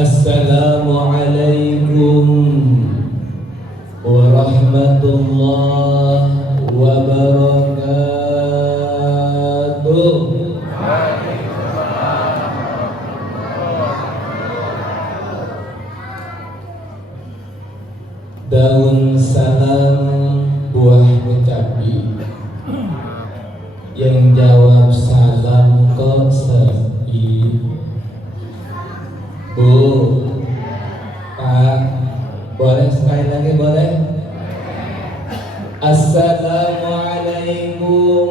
Assalamualaikum warahmatullahi wabarakatuh. Daun salam buah kecapi, yang jawab salam kok sepi. Bu, Pak, boleh sekali lagi boleh? Assalamualaikum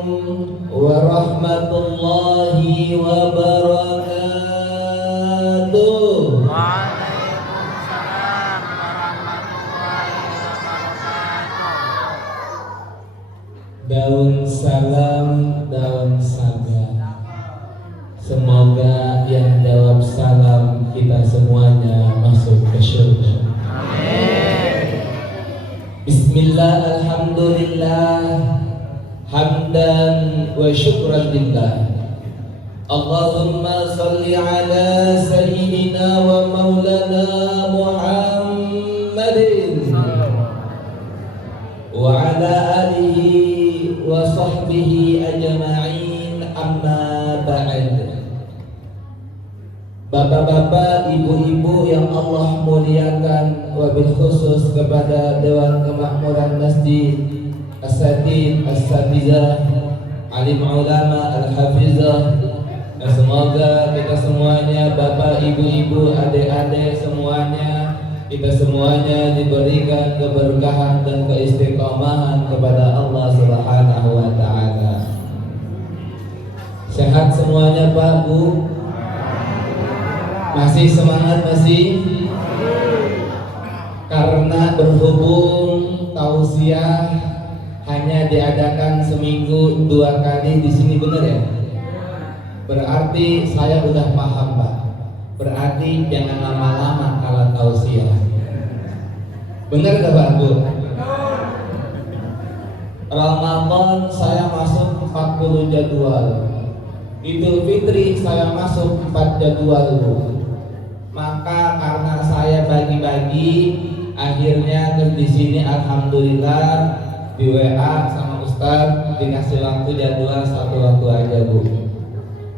warahmatullahi wabarakatuh. Waalaikumsalam warahmatullahi wabarakatuh. Daun salam, daun salam. Semoga yang jawab salam kita semuanya masuk ke surga. Amin. Bismillah, alhamdulillah, hamdan wa syukran lillah. Allahumma salli ala sayyidina wa maulana Muhammadin wa ala alihi wa sahbihi ajma'in, amma ba'd. Bapak-bapak, ibu-ibu yang Allah muliakan, wabil khusus kepada Dewan Kemakmuran Masjid, Asatid, Asatizah, Alim Ulama, Al-Hafizah. Semoga kita semuanya, bapak, ibu-ibu, adik-adik semuanya, kita semuanya diberikan keberkahan dan keistiqomahan kepada Allah Subhanahu wa Ta'ala. Sehat semuanya Pak, Bu? Masih semangat masih? Karena berhubung tausiah hanya diadakan seminggu 2 kali di sini, benar ya? Berarti saya udah paham Pak. Berarti jangan lama-lama kalau tausiah. Benar gak Pak, Bu? Ramadan saya masuk 40 jadwal. Idul Fitri saya masuk 4 jadwal, Bu. Maka karena saya bagi-bagi, akhirnya di sini alhamdulillah di WA sama Ustadz dikasih waktu jadwal 1 waktu aja, Bu.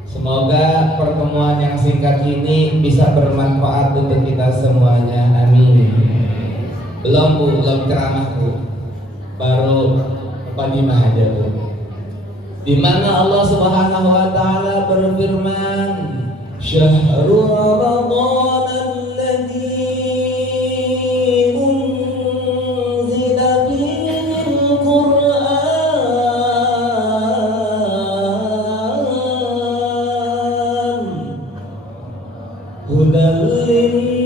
Semoga pertemuan yang singkat ini bisa bermanfaat untuk kita semuanya. Amin. Belum Bu, belum ceramah Bu, baru mukadimah aja Bu. Di mana Allah Subhanahu wa Ta'ala berfirman, Syahrul Ramadan alladzi unzila fihil Qur'an hudan linnas,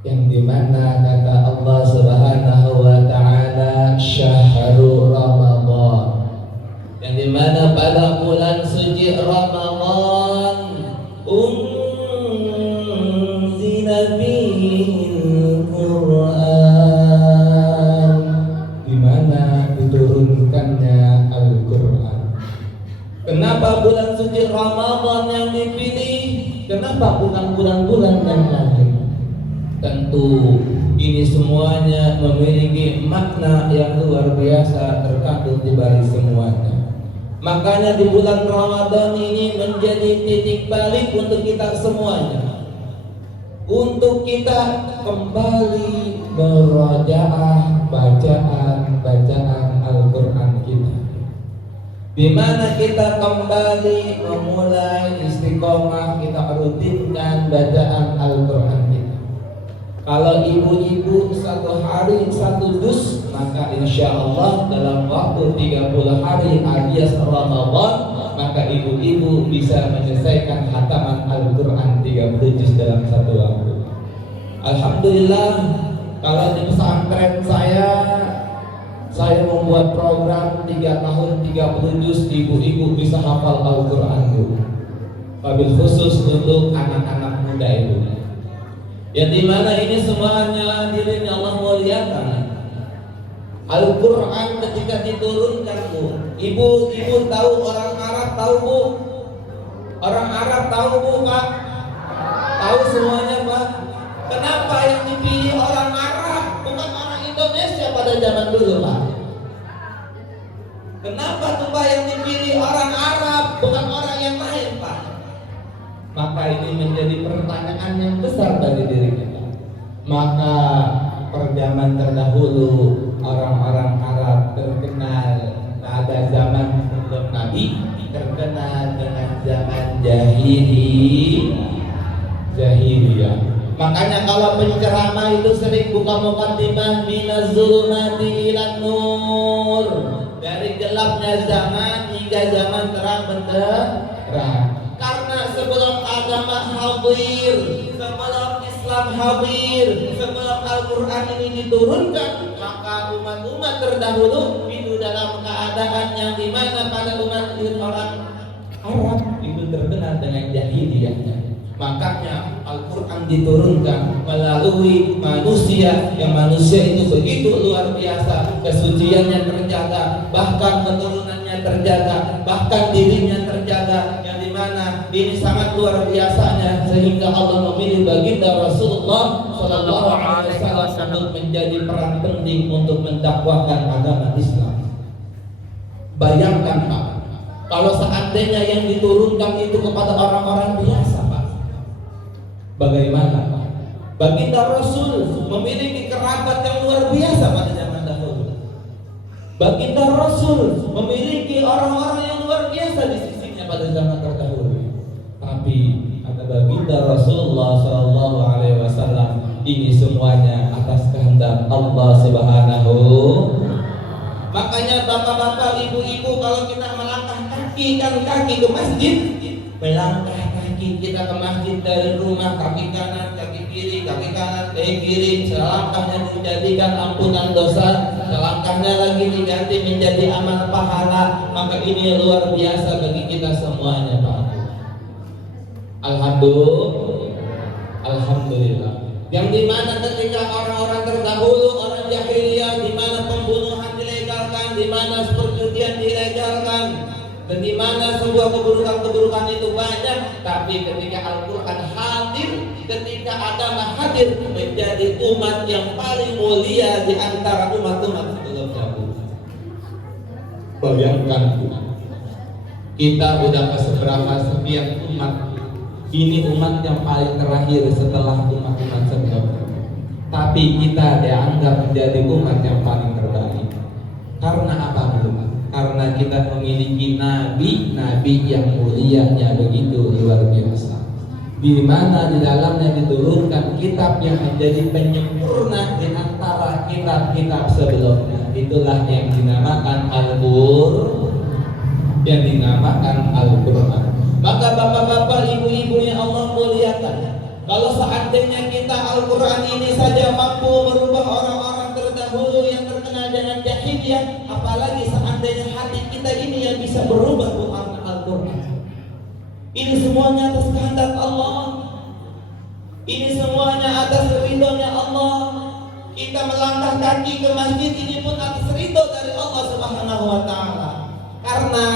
yang dimana kata Allah Subhanahu wa Ta'ala Syahrul Ramadan, yang dimana pada bulan suci Ramadan unzila fihil Qur'an, dimana diturunkannya Al-Quran. Kenapa bulan suci Ramadan yang dipilih? Kenapa bukan bulan-bulan yang lain? Tentu ini semuanya memiliki makna yang luar biasa terkandung di balik semuanya. Makanya di bulan Ramadan ini menjadi titik balik untuk kita semuanya, untuk kita kembali merajaah bacaan Al-Quran kita, di mana kita kembali memulai istiqomah, kita rutinkan bacaan Al-Quran kita. Kalau ibu-ibu 1 hari 1 juz, maka insya Allah dalam waktu 30 hari alias Ramadan, maka ibu-ibu bisa menyelesaikan khataman Al-Quran 30 juz dalam 1 waktu. Alhamdulillah, kalau di pesantren saya membuat program 3 tahun 30 juz, ibu-ibu bisa hafal Al-Quran dulu. Wabil khusus untuk anak-anak muda itu. Ya, dimana ini semuanya hadirin Allah muliakan. Al-Quran ketika diturunkan, Bu, ibu tahu orang Arab tahu, Bu? Orang Arab tahu, Bu, Pak? Tahu semuanya, Pak? Kenapa yang dipilih orang Arab bukan orang Indonesia pada zaman dulu, Pak? Kenapa tuh, Pak, yang dipilih orang Arab bukan orang yang lain, Pak? Maka ini menjadi pertanyaan yang besar bagi diri kita. Maka perjaman terdahulu orang-orang Arab terkenal pada zaman sebelum Nabi, terkenal dengan zaman jahiliyah. Makanya kalau penceramah itu sering buka mukaddimah minaz zulumati ilan nur, dari gelapnya zaman hingga zaman terang benderang. Karena sebelum agama hadir, sebelum Islam hadir, sebelum Al-Quran ini diturunkan, maka umat-umat terdahulu itu dalam keadaan yang dimana pada umat orang Arab itu terkenal dengan jahiliyahnya. Makanya Al-Quran diturunkan melalui manusia, yang manusia itu begitu luar biasa, kesuciannya terjaga, bahkan keturunannya terjaga, bahkan dirinya terjaga, yang dimana ini sangat luar biasanya, sehingga Allah memilih baginda Rasulullah Sallallahu Alaihi Wasallam untuk menjadi peran penting untuk mendakwakan agama Islam. Bayangkan, Pak, kalau seandainya yang diturunkan itu kepada orang-orang biasa, Pak, bagaimana, Pak? Baginda Rasul memiliki kerabat yang luar biasa pada zaman dahulu. Baginda Rasul memiliki orang-orang yang luar biasa di sisinya pada zaman terdahulu. Tapi kata baginda Rasulullah Sallallahu Alaihi Wasallam, ini semuanya atas kehendak Allah Subhanahu. Makanya bapak-bapak, ibu-ibu, kalau kita melangkah kaki ke masjid, melangkah kaki kita ke masjid dari rumah, kaki kanan, kaki kiri, kaki kanan, kaki kiri, selangkahnya dijadikan ampunan dosa, selangkahnya lagi diganti menjadi amal pahala. Maka ini luar biasa bagi kita semuanya, Pak. Alhamdulillah. Yang dimana ketika orang-orang terdahulu, orang jahiliyah, dimana pembunuhan dilegalkan, dimana perjudian dilegalkan, dan dimana sebuah keburukan-keburukan itu banyak, tapi ketika Al-Quran hadir, ketika agama hadir, menjadi umat yang paling mulia di antara umat-umat sebelumnya. Bayangkan, kita udah seberapa sekian umat. Ini umat yang paling terakhir setelah umat-umat sebelumnya. Tapi kita dianggap menjadi umat yang paling terbaik. Karena apa, Bu? Karena kita memiliki nabi yang mulianya begitu luar biasa. Di mana di dalamnya diturunkan kitab yang menjadi penyempurna di antara kitab-kitab sebelumnya. Itulah yang dinamakan Al-Quran. Maka bapak-bapak, ibu-ibu yang Allah muliakan, kalau seandainya kita Al-Quran ini saja mampu merubah orang-orang terdahulu yang terkena dengan jahiliyah, apalagi seandainya hati kita ini yang bisa berubah dengan Al-Quran. Ini semuanya atas kehendak Allah. Ini semuanya atas ridhonya Allah. Kita melangkah kaki ke masjid ini pun atas ridho dari Allah Subhanahu wa Ta'ala. Karena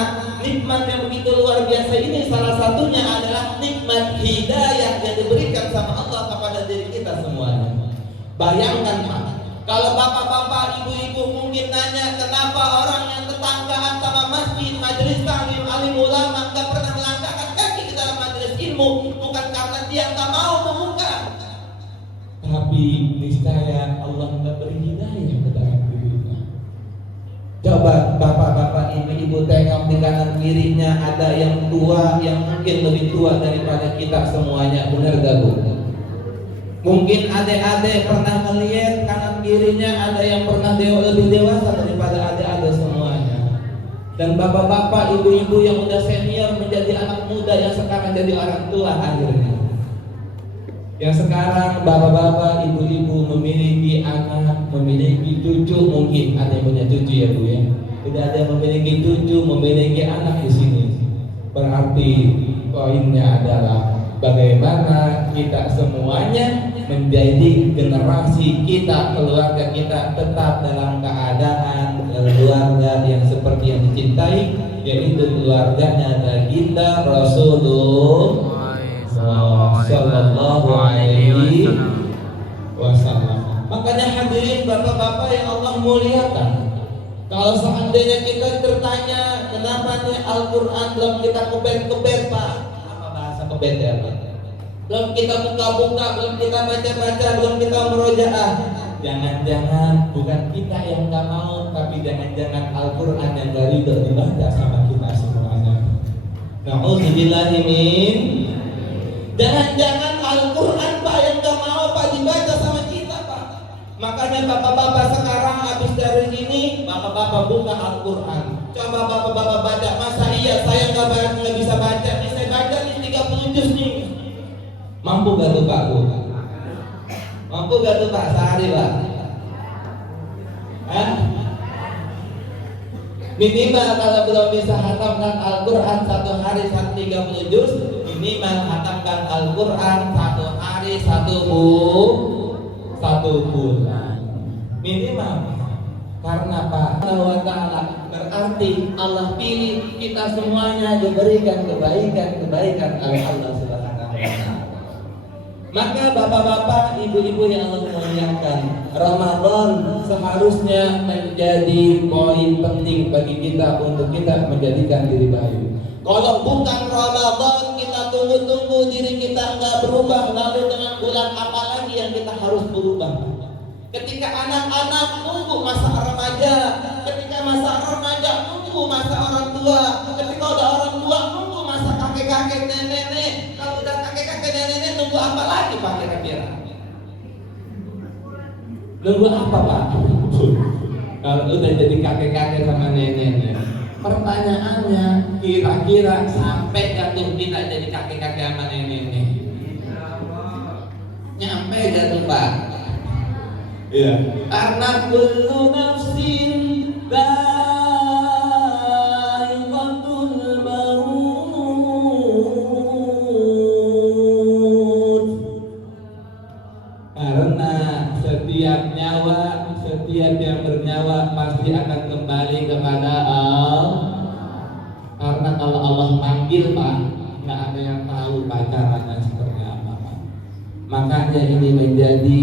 nikmat yang begitu luar biasa ini, salah satunya adalah nikmat hidayah yang diberikan sama Allah kepada diri kita semuanya. Bayangkan, Pak, kalau bapak-bapak, ibu-ibu mungkin nanya, kenapa orang yang tetanggaan sama masjid, majelis taklim, alim ulama nggak pernah melangkahkan kaki ke dalam majelis ilmu? Bukan karena dia nggak mau membuka, tapi niscaya Allah nggak beri hidayah ke dalam dirinya. Coba bapak-bapak, ibu-ibu tengok di kanan kirinya, ada yang tua, yang mungkin lebih tua daripada kita semuanya, benar gak, Bu? Mungkin adik-adik pernah melihat kanan kirinya ada yang pernah lebih dewasa daripada adik-adik semuanya. Dan bapak-bapak, ibu-ibu yang udah senior menjadi anak muda yang sekarang jadi orang tua akhirnya. Yang sekarang bapak-bapak, ibu-ibu memiliki anak, memiliki cucu, mungkin ada yang punya cucu ya, Bu ya. Tidak ada yang memiliki cucu, memiliki anak di sini. Berarti poinnya adalah bagaimana kita semuanya menjadi generasi kita, keluarga kita tetap dalam keadaan keluarga yang seperti yang dicintai, yaitu keluarganya baginda Rasulullah Sallallahu Alaihi Wasallam. Makanya hadirin bapak-bapak yang Allah muliakan, kalau seandainya kita bertanya kenapa nih Al-Quran belum kita kebet-kebet Pak? Apa bahasa kebet ya Pak? Belum kita buka-buka, belum kita baca-baca, belum kita murojaah. Jangan-jangan bukan kita yang gak mau, tapi jangan-jangan Al-Quran yang gak ridho dibaca sama kita semuanya. Na'udzubillahi min. Jangan-jangan Al-Quran Pak yang gak mau Pak dibaca sama kita Pak. Makanya bapak-bapak sekarang habis dari sini, bapak-bapak buka Al-Quran. Coba bapak-bapak baca. Masa iya saya nggak bisa baca? Nih saya baca nih 30 juz nih. Mampu gak tuh Pak? Mampu gak tuh Pak sehari Pak? Hah? Minimal kalau belum bisa hatamkan Al-Quran satu hari 30 juz, minimal hatamkan Al-Quran satu hari satu bulan minimal. Karena Pak Allah Ta'ala berarti Allah pilih kita semuanya diberikan kebaikan oleh Allah Subhanahu wa Ta'ala. Maka bapak-bapak, ibu-ibu yang Allah muliakan, Ramadan seharusnya menjadi poin penting bagi kita untuk kita menjadikan diri baik. Kalau bukan Ramadan, kita tunggu-tunggu diri kita nggak berubah, lalu dengan bulan apa lagi yang kita harus berubah? Ketika anak-anak nunggu masa remaja, ketika masa remaja nunggu masa orang tua, ketika udah orang tua nunggu masa kakek-kakek nenek-nenek, kalau udah kakek-kakek nenek-nenek nunggu apa lagi Pak kira-kira? Nunggu apa Pak? Kalau udah jadi kakek-kakek sama nenek-nenek, pertanyaannya kira-kira sampai gak tuh kita jadi kakek-kakek sama nenek-nenek? Nyampe gak tuh Pak? Iya. Karena kullu nafsin dha'iqatul maut. Karena setiap nyawa, setiap yang bernyawa pasti akan kembali kepada Allah. Karena kalau Allah manggil Pak, nggak ada yang tahu pacarannya seperti apa Pak. Makanya ini menjadi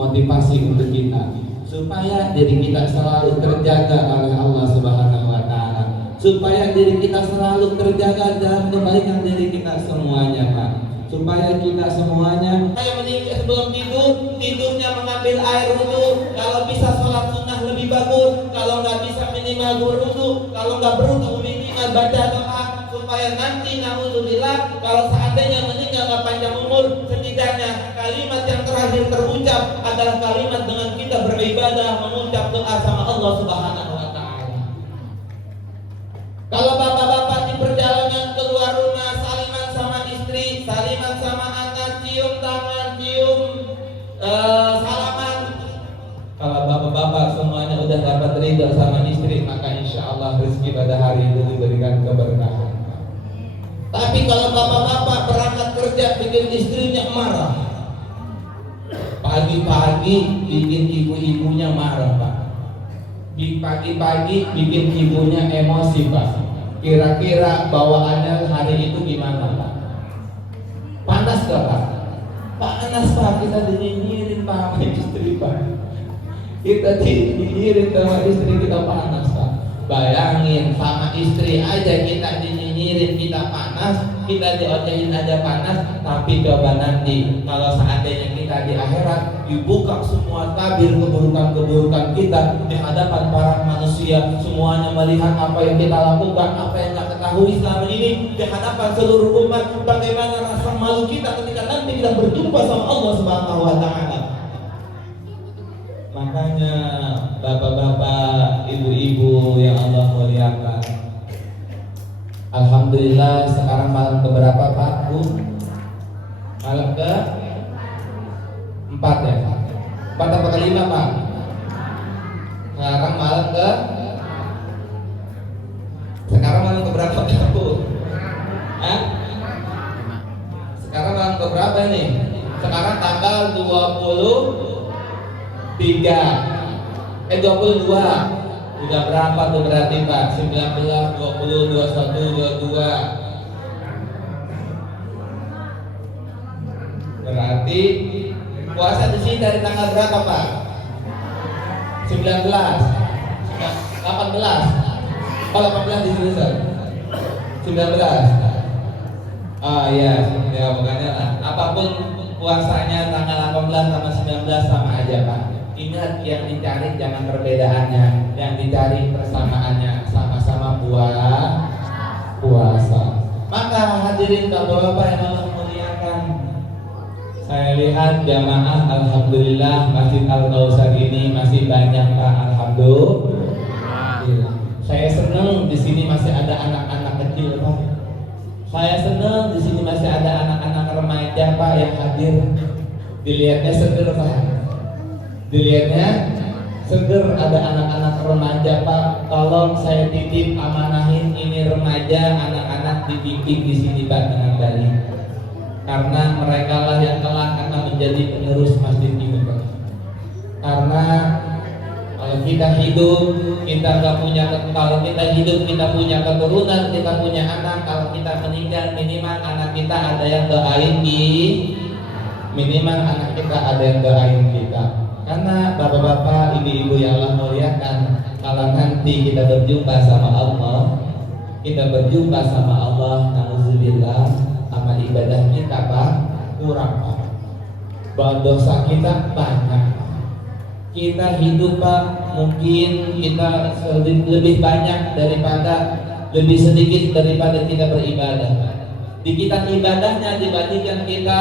motivasi untuk kita supaya diri kita selalu terjaga oleh Allah Subhanahu wa Ta'ala, supaya diri kita selalu terjaga dalam kebaikan diri kita semuanya Pak, supaya kita semuanya meninggal sebelum tidur, tidurnya mengambil air wudu, kalau bisa sholat sunnah lebih bagus, kalau nggak bisa minimal berwudu, kalau nggak berwudu minimal baca doa, supaya nanti naudzubillah kalau seandainya meninggal nggak panjang umur, setidaknya kalimat yang terakhir terucap adalah kalimat dengan kita beribadah mengucap doa sama Allah Subhanahu wa Ta'ala. Kalau bapak-bapak di perjalanan keluar rumah saliman sama istri, saliman sama anak, cium tangan, cium salaman. Kalau bapak-bapak semuanya udah dapat ridho sama istri, maka insya Allah rezeki pada hari itu diberikan keberkahan. Tapi kalau bapak-bapak berangkat kerja bikin istrinya marah, pagi-pagi bikin ibu-ibunya marah Pak, di pagi-pagi bikin ibunya emosi Pak, kira-kira bawaannya hari itu gimana Pak? Panas gak Pak? Panas Pak, kita dinyinyirin Pak sama istri Pak, kita dinyinyirin sama istri kita panas Pak. Bayangin sama istri aja kita dinyinyirin, kita panas, kita diocehin aja panas. Tapi coba nanti kalau seandainya kita di akhirat dibuka semua tabir keburukan-keburukan kita di hadapan para manusia, semuanya melihat apa yang kita lakukan, apa yang kita ketahui selama ini di hadapan seluruh umat. Bagaimana rasa malu kita ketika nanti kita berjumpa sama Allah Subhanahu wa Ta'ala. Makanya bapak-bapak, ibu-ibu yang Allah muliakan, alhamdulillah sekarang malam keberapa Pak Bu? Malam ke 4 ya? 4 apa ke 5 Pak? Sekarang malam ke? Sekarang malam keberapa Pak Bu? Hah? berapa nih? Sekarang tanggal 23 22. Udah berapa tuh berarti Pak? 19, 20, 21, 22. Berarti puasa di sini dari tanggal berapa Pak? 19, 18. Oh 18 di sini Ustaz. 19. Ah iya, ya makanya lah. Apapun puasanya tanggal 18 sama 19 sama aja Pak. Ingat yang dicari jangan perbedaannya, yang dicari persamaannya, sama-sama puasa. Maka hadirin Bapak-bapak yang Allah muliakan, saya lihat jamaah alhamdulillah Masjid Al-Kautsar ini masih banyak Pak, alhamdulillah. Saya senang di sini masih ada anak-anak kecil Pak. Saya senang di sini masih ada anak-anak remaja Pak yang hadir. Dilihatnya seger Pak. Dilihatnya seger, ada anak-anak remaja Pak. Tolong saya titip amanahin ini remaja, anak-anak dididik di sini Pak dengan baik. Karena mereka lah yang kelak akan menjadi penerus masjid ini Pak. Karena kalau kita hidup, kalau kita hidup kita punya keturunan, kita punya anak, kalau kita meninggal minimal anak kita ada yang doain minimal anak kita ada yang doain kita. Karena bapak-bapak, ibu-ibu yang Allah muliakan, kalau nanti kita berjumpa sama Allah, nauzubillah, amal ibadah kita Pak kurang Pak, bahwa dosa kita banyak. Kita hidup Pak, mungkin kita lebih banyak lebih sedikit daripada kita beribadah. Di kita ibadahnya dibandingkan kita